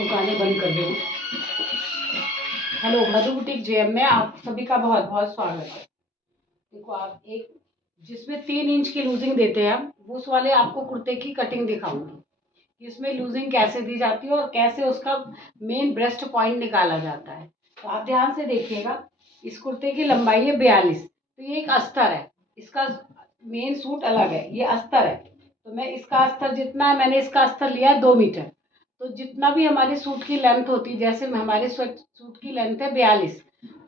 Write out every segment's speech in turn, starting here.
दुकानें बंद कर दें। हेलो, मधु बुटीक जेएम में आप सभी का बहुत बहुत स्वागत है। देखो, आप एक जिसमें 3 इंच की लूजिंग देते हैं हम, उस वाले आपको कुर्ते की कटिंग दिखाऊंगी। इसमें लूजिंग कैसे दी जाती है और कैसे उसका मेन ब्रेस्ट पॉइंट निकाला जाता है। तो आप ध्यान से देखिएगा। इस कुर्ते की लंबाई है 42। तो ये एक अस्तर है, इसका मेन सूट अलग है, ये अस्तर है। तो मैं इसका अस्तर जितना है, मैंने इसका अस्तर लिया है 2 मीटर। तो जितना भी हमारे सूट की लेंथ होती है, जैसे हमारे सूट की लेंथ है 42,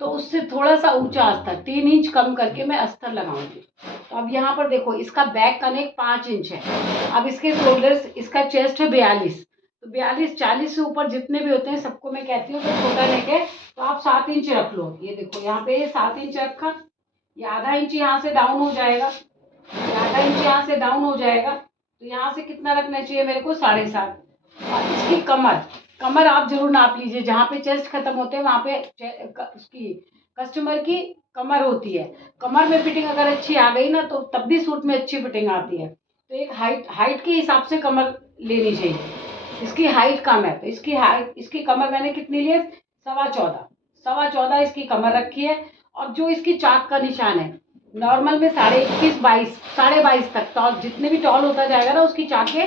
तो उससे थोड़ा सा ऊंचा अस्तर 3 इंच कम करके मैं अस्तर लगाऊंगी। तो अब यहाँ पर देखो, इसका बैक कनेक्ट 5 इंच है। अब इसके शोल्डर्स, इसका चेस्ट है 42। तो 42 40 से ऊपर जितने भी होते हैं सबको मैं कहती हूँ तो छोटा नेक है, तो आप 7 इंच रख लो। ये देखो, यहाँ पे ये 7 इंच रखा, ये आधा इंच यहाँ से डाउन हो जाएगा, ये आधा इंच यहाँ से डाउन हो जाएगा। तो यहाँ से कितना रखना चाहिए मेरे को? 7.5। और इसकी कमर, कमर आप जरूर नाप लीजिए। जहाँ पे चेस्ट खत्म होते हैं वहाँ पे उसकी कस्टमर की कमर होती है। कमर में फिटिंग अगर अच्छी आ गई ना, तो तब भी सूट में अच्छी फिटिंग आती है। तो एक हाइट के हिसाब से कमर लेनी चाहिए। इसकी हाइट कम है, तो इसकी कमर मैंने कितनी ली है? 14.25। 14.25 इसकी कमर रखी है। और जो इसकी चाक का निशान है, नॉर्मल में 21.5 22 22.5 तक टॉल, जितने भी टॉल होता जाएगा ना उसकी चाके,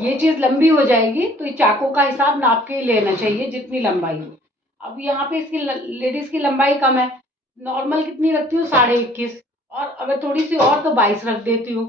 ये चीज लंबी हो जाएगी। तो ये चाकों का हिसाब नाप के लेना चाहिए जितनी लंबाई हो। अब यहाँ पे इसकी लेडीज की लंबाई कम है, नॉर्मल कितनी रखती हूँ? 21.5। और अगर थोड़ी सी और तो 22 रख देती हूँ।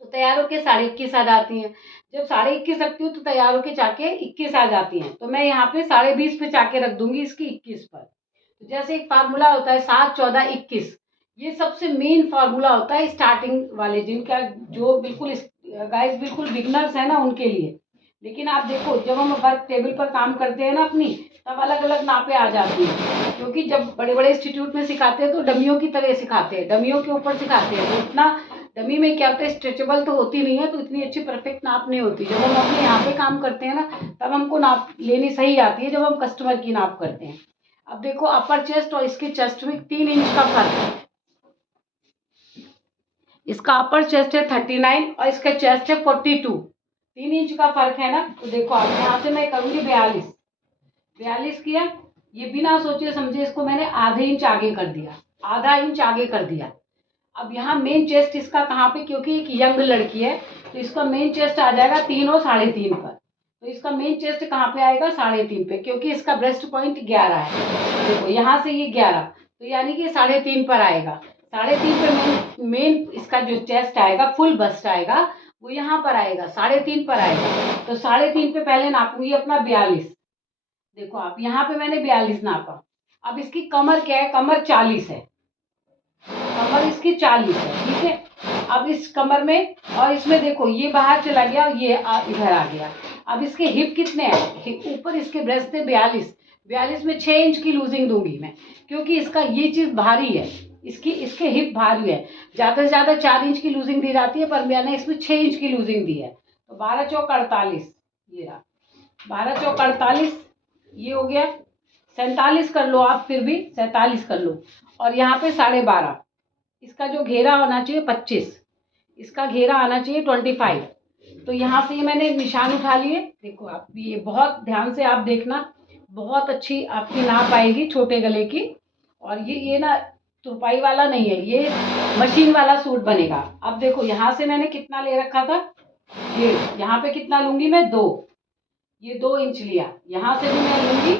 तो तैयार होके 21.5 आ जाती हैं। जब 21.5 रखती हूँ तो तैयार होके चाके 21 आ जाती हैं। तो मैं यहाँ पे 20.5 पे चाके रख दूंगी इसकी 21 पर। तो जैसे एक फार्मूला होता है 7 14 21, ये सबसे मेन फार्मूला होता है स्टार्टिंग वाले, जिनका जो बिल्कुल गाइस बिल्कुल बिगनर्स है ना उनके लिए। लेकिन आप देखो, जब हम वर्क टेबल पर काम करते हैं ना अपनी, तब अलग अलग नापे आ जाती हैं। क्योंकि जब बड़े बड़े इंस्टीट्यूट में सिखाते हैं तो डमियों की तरह सिखाते हैं, डमियों के ऊपर सिखाते हैं। तो इतना डमी में क्या होता है, स्ट्रेचेबल तो होती नहीं है, तो इतनी अच्छी परफेक्ट नाप नहीं होती। जब हम अपने यहाँ पे काम करते हैं ना, तब हमको नाप लेनी सही आती है, जब हम कस्टमर की नाप करते हैं। अब देखो, अपर चेस्ट और इसके चेस्ट में 3 इंच का फर्क है। इसका अपर चेस्ट है 39 और इसका चेस्ट है 42। 3 इंच का फर्क है ना। तो देखो, अब यहाँ से मैं करूंगी 42 किया। ये बिना सोचे समझे इसको मैंने आधे इंच आगे कर दिया, आधा इंच आगे कर दिया। अब यहाँ मेन चेस्ट इसका कहाँ पे, क्योंकि एक यंग लड़की है, तो इसका मेन चेस्ट आ जाएगा 3 और 3.5 पर। तो इसका मेन चेस्ट कहाँ पे आएगा? 3.5 पे, क्योंकि इसका ब्रेस्ट पॉइंट 11 है। देखो, यहाँ से ये 11, तो यानी कि 3.5 पर आएगा। 3.5 पे मेन इसका जो चेस्ट आएगा, फुल बस्ट आएगा, वो यहाँ पर आएगा, 3.5 पर आएगा। तो 3.5 पे पहले नापूंगी अपना 42। देखो, आप यहाँ पे मैंने 42 नापा। अब इसकी कमर क्या है? कमर 40 है, कमर इसकी 40 है, ठीक है। अब इस कमर में और इसमें देखो, ये बाहर चला गया और ये इधर आ गया। अब इसके हिप कितने हैं? ऊपर इसके ब्रेस्ट थे 42 में 6 इंच की लूजिंग दूंगी मैं, क्योंकि इसका ये चीज भारी है, इसके हिप भारी है। ज्यादा से ज्यादा 4 इंच की लूजिंग दी जाती है, पर मैंने इसमें 6 इंच की लूजिंग दी है। तो 12 चौक 48, ये रहा 12 चौक 48, ये हो गया। 47 कर लो आप, फिर भी 47 कर लो। और यहाँ पे 12.5, इसका जो घेरा होना चाहिए 25, इसका घेरा आना चाहिए 25। तो यहाँ से ये मैंने निशान उठा लिए। देखो, आप ये बहुत ध्यान से आप देखना, बहुत अच्छी आपकी नाप आएगी छोटे गले की। और ये ना तुरपाई वाला नहीं है, ये मशीन वाला सूट बनेगा। अब देखो, यहाँ से मैंने कितना ले रखा था, ये यहाँ पे कितना लूंगी मैं? 2, ये 2 इंच लिया। यहाँ से भी मैं लूंगी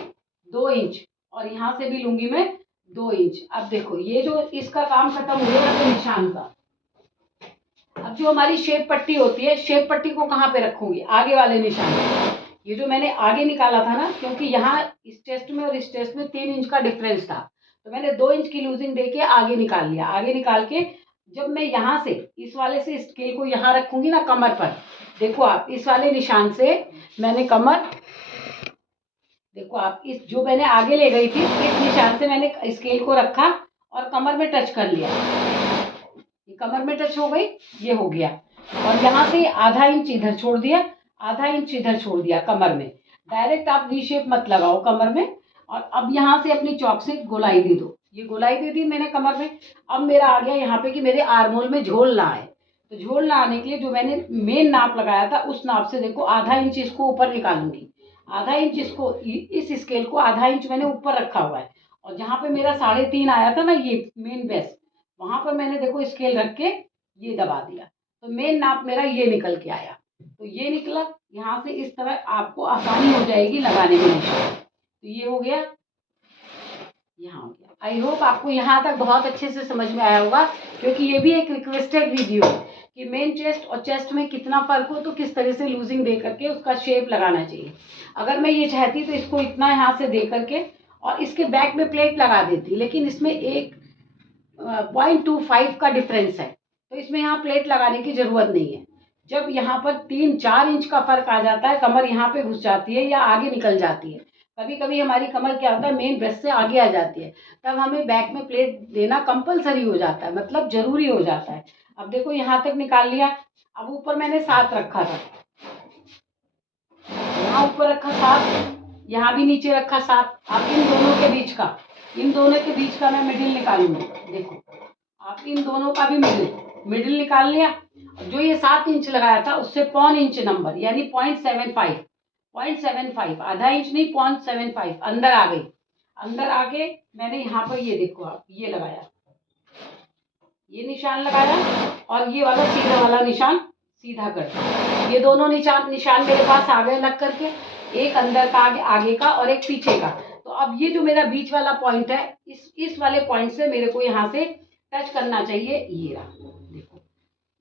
2 इंच, और यहाँ से भी लूंगी मैं 2 इंच। अब देखो, ये जो इसका काम खत्म हो गया तो निशान का। अब जो हमारी शेप पट्टी होती है, शेप पट्टी को कहाँ पे रखूंगी? आगे वाले निशान पे। ये जो मैंने आगे निकाला था ना, क्योंकि यहाँ इस टेस्ट में और इस टेस्ट में 3 इंच का डिफरेंस था, तो मैंने 2 इंच की लूजिंग देके आगे निकाल लिया। आगे निकाल के जब मैं यहाँ से इस वाले से स्केल को यहाँ रखूंगी ना कमर पर, देखो आप इस वाले निशान से मैंने कमर, देखो आप इस जो मैंने आगे ले गई थी, इस निशान से मैंने स्केल को रखा और कमर में टच कर लिया। ये कमर में टच हो गई, ये हो गया। और यहाँ से आधा इंच इधर छोड़ दिया, आधा इंच इधर छोड़ दिया कमर में। डायरेक्ट आप वी शेप मत लगाओ कमर में। और अब यहाँ से अपनी चौक से गोलाई दे दो। ये गोलाई दे दी मैंने कमर में। अब मेरा आ गया यहाँ पे कि मेरे आर्महोल में झोल ना आए। तो झोल ना आने के लिए जो मैंने मेन नाप लगाया था, उस नाप से देखो आधा इंच इसको ऊपर निकालूंगी। आधा इंच इसको, इस स्केल को आधा इंच मैंने ऊपर रखा हुआ है, और जहाँ पे मेरा 3.5 आया था ना ये मेन बेस, वहां पर मैंने देखो स्केल रख के ये दबा दिया, तो मेन नाप मेरा ये निकल के आया। तो ये निकला, यहाँ से इस तरह आपको आसानी हो जाएगी लगाने में। तो ये हो गया, यहाँ हो गया। आई होप आपको यहाँ तक बहुत अच्छे से समझ में आया होगा, क्योंकि ये भी एक रिक्वेस्टेड वीडियो है कि मेन चेस्ट और चेस्ट में कितना फर्क हो, तो किस तरह से लूजिंग दे करके उसका शेप लगाना चाहिए। अगर मैं ये चाहती तो इसको इतना यहाँ से दे करके और इसके बैक में प्लेट लगा देती, लेकिन इसमें 1.25 का डिफरेंस है, तो इसमें यहाँ प्लेट लगाने की जरूरत नहीं है। जब यहाँ पर 3-4 इंच का फर्क आ जाता है, कमर यहाँ पे घुस जाती है या आगे निकल जाती है, कभी कभी हमारी कमर क्या होता है मेन ब्रेस्ट से आगे आ जाती है, तब हमें बैक में प्लेट देना कंपलसरी हो जाता है, मतलब जरूरी हो जाता है। अब देखो यहाँ तक निकाल लिया, अब ऊपर मैंने 7 रखा था, यहाँ ऊपर रखा 7, यहाँ भी नीचे रखा 7। अब इन दोनों के बीच का मैं मिडिल निकालूंगी। देखो आप इन दोनों का भी मिडिल निकाल लिया। जो ये 7 इंच लगाया था उससे 0.5 इंच नंबर, यानी 0.75 आधा इंच नहीं, 0.75 अंदर आ गई। अंदर आके मैंने यहाँ पर ये देखो आप ये लगाया, ये निशान लगाया, और ये वाला सीधा वाला निशान सीधा कर दिया। ये दोनों निशान मेरे पास आ गए लग करके, एक अंदर का आगे का और एक पीछे का। तो अब ये जो मेरा बीच वाला पॉइंट है, इस वाले पॉइंट से मेरे को यहाँ से टच करना चाहिए। ये रहा, देखो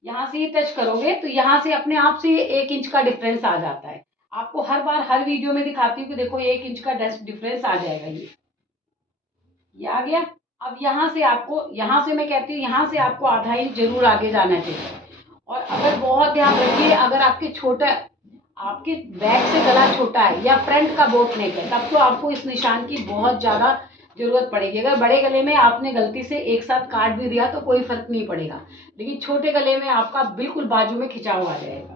यहाँ से ये टच करोगे तो यहाँ से अपने आप से 1 इंच का डिफरेंस आ जाता है। आपको हर बार हर वीडियो में दिखाती हूँ कि देखो 1 इंच का डिफरेंस आ जाएगा। ये आ गया। अब यहाँ से मैं कहती हूँ यहाँ से आपको आधा इंच जरूर आगे जाना चाहिए। और अगर बहुत ध्यान रखिए, अगर आपके बैक से गला छोटा है या फ्रंट का बोट नेक है, तब तो आपको इस निशान की बहुत ज्यादा जरूरत पड़ेगी। अगर बड़े गले में आपने गलती से एक साथ काट भी दिया तो कोई फर्क नहीं पड़ेगा, लेकिन छोटे गले में आपका बिल्कुल बाजू में खिंचाव आ जाएगा।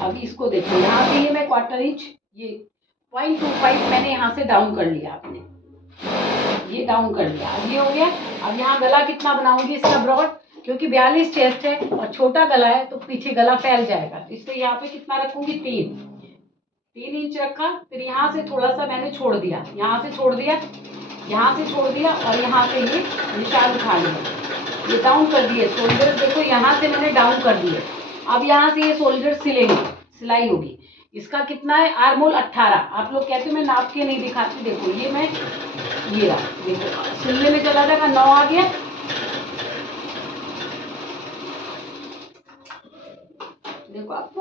अब इसको देखो, यहाँ से ये मैं 1/4 इंच, ये 0.25 मैंने यहाँ से डाउन कर लिया, आपने ये डाउन कर लिया। अब ये हो गया। अब यहाँ गला कितना बनाऊंगी इसका ब्रॉड, क्योंकि 42 चेस्ट है और छोटा गला है तो पीछे गला फैल जाएगा, तो इसलिए यहाँ पे कितना रखूंगी, 3 इंच रखा। फिर यहाँ से थोड़ा सा मैंने छोड़ दिया, यहाँ से छोड़ दिया, यहाँ से छोड़ दिया, और यहाँ से ये निशान उठा लिया, ये डाउन कर दिए शोल्डर। देखो यहाँ से मैंने डाउन कर दिए। अब यहाँ से ये शोल्डर सिलाई होगी। इसका कितना है, आर्मोल 18। आप लोग कहते हो मैं नाप के नहीं दिखाती, देखो ये मैं ये रहा, देखो सिलने में चला जाएगा, 9 आ गया। देखो आप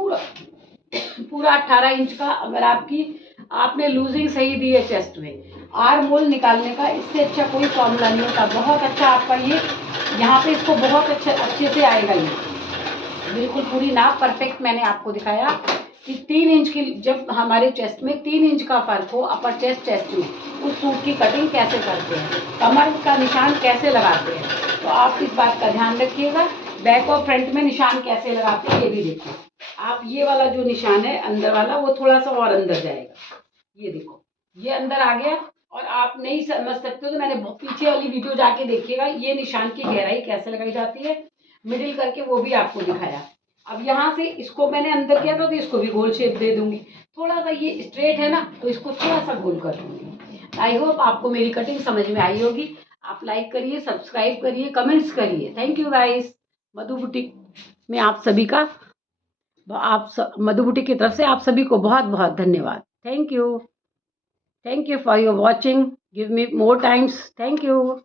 पूरा 18 इंच का, अगर आपने लूजिंग सही दी है चेस्ट में, आर्म होल निकालने का इससे अच्छा कोई फॉर्मूला नहीं होता। बहुत अच्छा आपका ये यहाँ पे इसको बहुत अच्छे से आएगा। ये बिल्कुल पूरी नाप परफेक्ट मैंने आपको दिखाया कि 3 इंच की, जब हमारे चेस्ट में 3 इंच का फर्क हो अपर चेस्ट में, उस सूट की कटिंग कैसे करते हैं, कमर का निशान कैसे लगाते हैं, तो आप इस बात का ध्यान रखिएगा। बैक और फ्रंट में निशान कैसे लगाते हैं ये भी देखो आप। ये वाला जो निशान है अंदर वाला, वो थोड़ा सा और अंदर जाएगा। ये देखो ये अंदर आ गया। और आप नहीं समझ सकते हो तो मैंने पीछे वाली वीडियो जाके देखिएगा, ये निशान की गहराई कैसे लगाई जाती है, मिडिल करके वो भी आपको दिखाया। अब यहाँ से इसको मैंने अंदर किया था तो इसको भी गोल शेप दे दूंगी। थोड़ा सा ये स्ट्रेट है ना, तो इसको थोड़ा सा गोल कर दूंगी। आई होप आपको मेरी कटिंग समझ में आई होगी। आप लाइक करिए, सब्सक्राइब करिए, कमेंट्स करिए। Thank you guys. Madhu boutique में आप सभी का, मधु बुटीक की तरफ से आप सभी को बहुत बहुत धन्यवाद। Thank you for your watching. Give me more times. Thank you.